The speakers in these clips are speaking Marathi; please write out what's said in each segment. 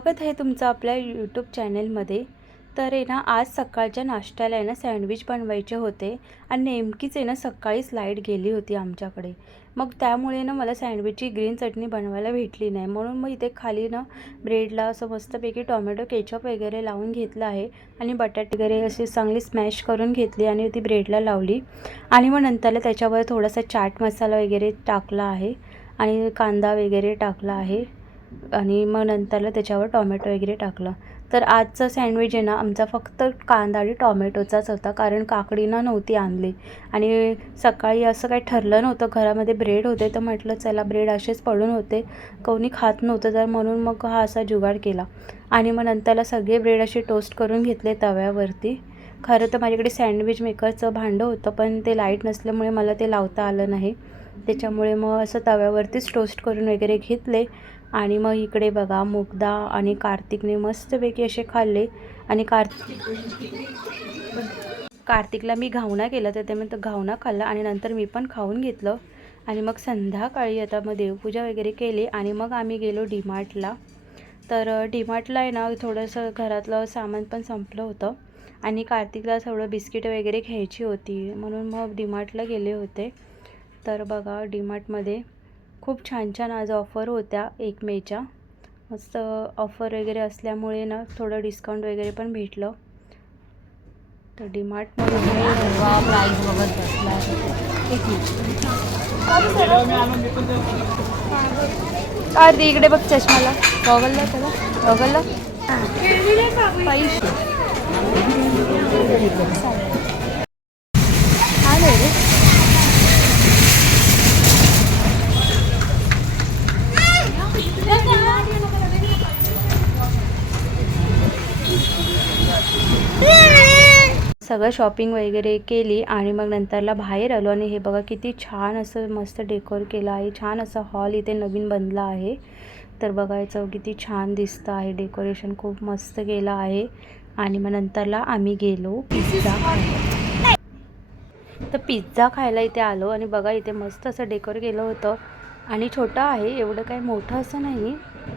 स्वागत आहे तुमचं आपल्या यूट्यूब चॅनलमध्ये। तर आहे ना, आज सकाळच्या नाश्त्याला आहे ना सँडविच बनवायचे होते आणि नेमकीच आहे ना सकाळीच लाईट गेली होती आमच्याकडे। मग त्यामुळे ना मला सँडविचची ग्रीन चटणी बनवायला भेटली नाही, म्हणून मग इथे खाली ना ब्रेडला असं मस्तपैकी टोमॅटो केचप वगैरे लावून घेतलं आहे आणि बटाटे वगैरे असे चांगली स्मॅश करून घेतली आणि ती ब्रेडला लावली आणि मग नंतरला त्याच्यावर थोडासा चाट मसाला वगैरे टाकला आहे आणि कांदा वगैरे टाकला आहे आणि मग नंतरला त्याच्यावर टोमॅटो वगैरे टाकलं। तर आजचा सँडविच आहे ना आमचा फक्त कांदा आणि टोमॅटोचाच होता, कारण काकडीनं नव्हती आणली आणि सकाळी असं काही ठरलं नव्हतं, घरामध्ये ब्रेड होते तर म्हटलं चला ब्रेड असेच पडून होते, कोणी खात नव्हतं तर म्हणून मग हा असा जुगाड केला आणि मग नंतरला सगळे ब्रेड असे टोस्ट करून घेतले तव्यावरती। खरं तर माझ्याकडे सँडविच मेकरचं भांडं होतं, पण ते लाईट नसल्यामुळे मला ते लावता आलं नाही, त्याच्यामुळे मग असं तव्यावरतीच टोस्ट करून वगैरे घेतले। आणि मग इकडे बघा मुग्धा आणि कार्तिकने मस्तपैकी असे खाल्ले आणि कार्तिकला मी घावना केला तर त्यामुळे तो घावना खाल्ला आणि नंतर मी पण खाऊन घेतलं आणि मग संध्याकाळी आता मग देवपूजा वगैरे केली आणि मग आम्ही गेलो डीमार्टला। तर डीमार्टला आहे ना थोडंसं घरातलं सामान पण संपलं होतं आणि कार्तिकला थोडं बिस्किट वगैरे घ्यायची होती, म्हणून मग डीमार्टला गेले होते। तर बघा डीमार्टमध्ये खूप छान छान आज ऑफर होत्या 1 मेच्या, मस्त ऑफर वगैरे असल्यामुळे ना थोडं डिस्काउंट वगैरे पण भेटलं। तर डीमार्टमध्ये प्राईस बघत बसला आहे इकडे बघ चष्माला गॉगलला, त्याला गॉगलला पैसे सगळं शॉपिंग वगैरे केली आणि मग नंतरला बाहेर आलो आणि हे बघा किती छान असं मस्त डेकोर केलं आहे, छान असा हॉल इथे नवीन बनला आहे। तर बघायचं किती छान दिसतं आहे, डेकोरेशन खूप मस्त केलं आहे। आणि मग नंतरला आम्ही गेलो पिझ्झा खायला, तर पिझ्झा खायला इथे आलो आणि बघा इथे मस्त असं डेकोर केलं होतं आणि छोटं आहे, एवढं काही मोठं असं नाही।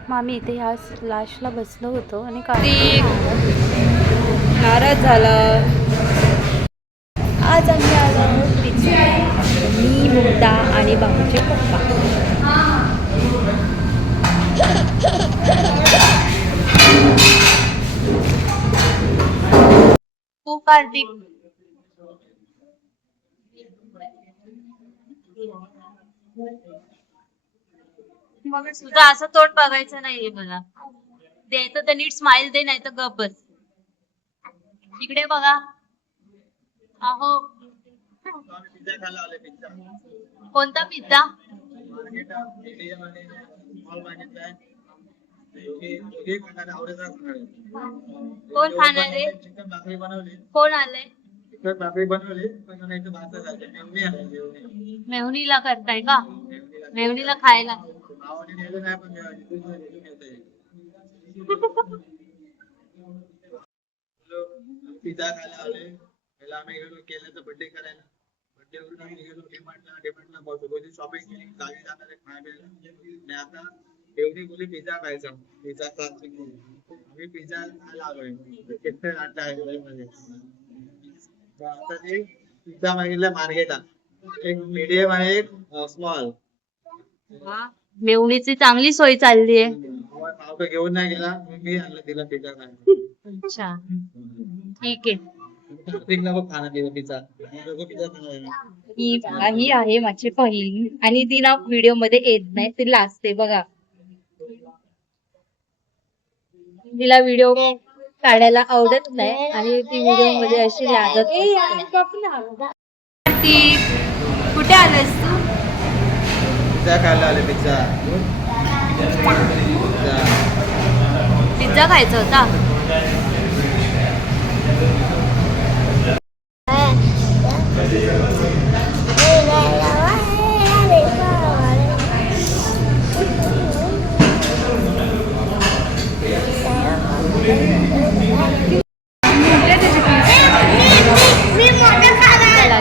मग आम्ही इथे ह्या लास्टला बसलो होतो आणि नाराज झाला। आज आम्ही आलो पिझ्झा, मी मुग्धा आणि बाबूचे पप्पा। तू कार्तिक तुझं असं तोंड बघायचं नाहीये मला, द्यायचं तर नीट स्माइल दे, नाही तर गप बस। इकडे बघा अहो, कोणता पिझ्झा? कोण खाणार आहे? कोण आलंय? मेहुणीला करताय का? मेहुणीला खायला पिझ्झा खायला आले, पहिला आम्ही गेलो केल्याचा बर्थडे करायला, बर्थडेवरून आम्ही गेलो डीमार्टला शॉपिंग केली, गावी जाणार आहे खायला आणि आता एवढी बोली पिझ्झा खायचा, पिझ्झा आम्ही पिझ्झा खायला आलोय किती नाटक आहे। आता ते पिझ्झा मागितला मार्गेटा, एक मीडियम आहे एक स्मॉल। मेहुणीची चांगली सोय चालली आहे। मावतो घेऊन नाही गेला, मी आणलं तिला पिझ्झा खायला। अच्छा ठीक आहे। ही आहे माझी पहिली आणि ती ना व्हिडिओ मध्ये येत नाही, ती लाजते बघा, तिला व्हिडिओ काढायला आवडत नाही आणि ती व्हिडिओ मध्ये अशी लाजत ती। कुठे आलास तू? पिझ्झा खायला आले, पिझ्झा पिझ्झा खायचा होता।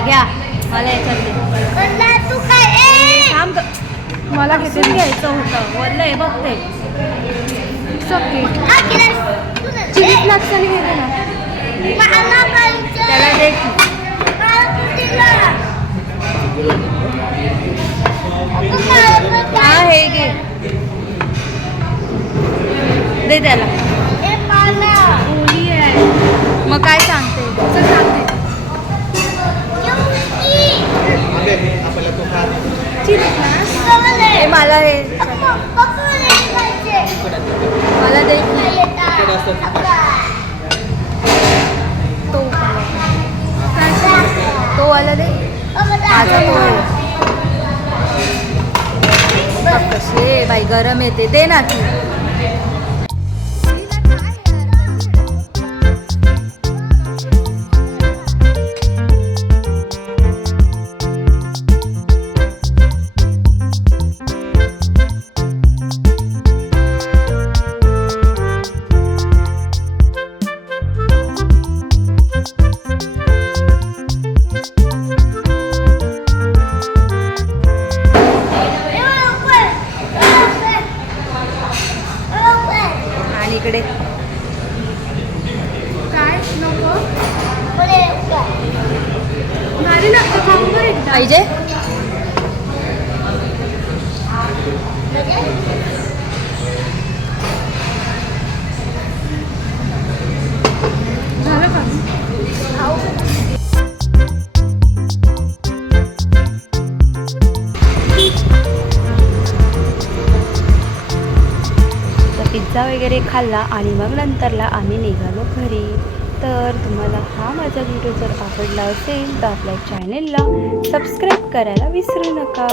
घ्या मला याच्यात मला किती घ्यायचं होतं वल्लय बघ ते चिली फ्लेक्स आणि घेते ना त्याला दे हा हे घे दे त्याला मग काय सांगते हे मला हे मला दे तो वाला दे माझा तो कसे बाई गरम येते दे ना तू इकडे काय नको पाहिजे झालं का पिझ्झा वगैरे खाल्ला आणि मग नंतरला आम्ही निघालो घरी. तर तुम्हाला हा माझा व्हिडिओ जर आवडला असेल तर आपल्या चॅनेलला सबस्क्राईब करायला विसरू नका.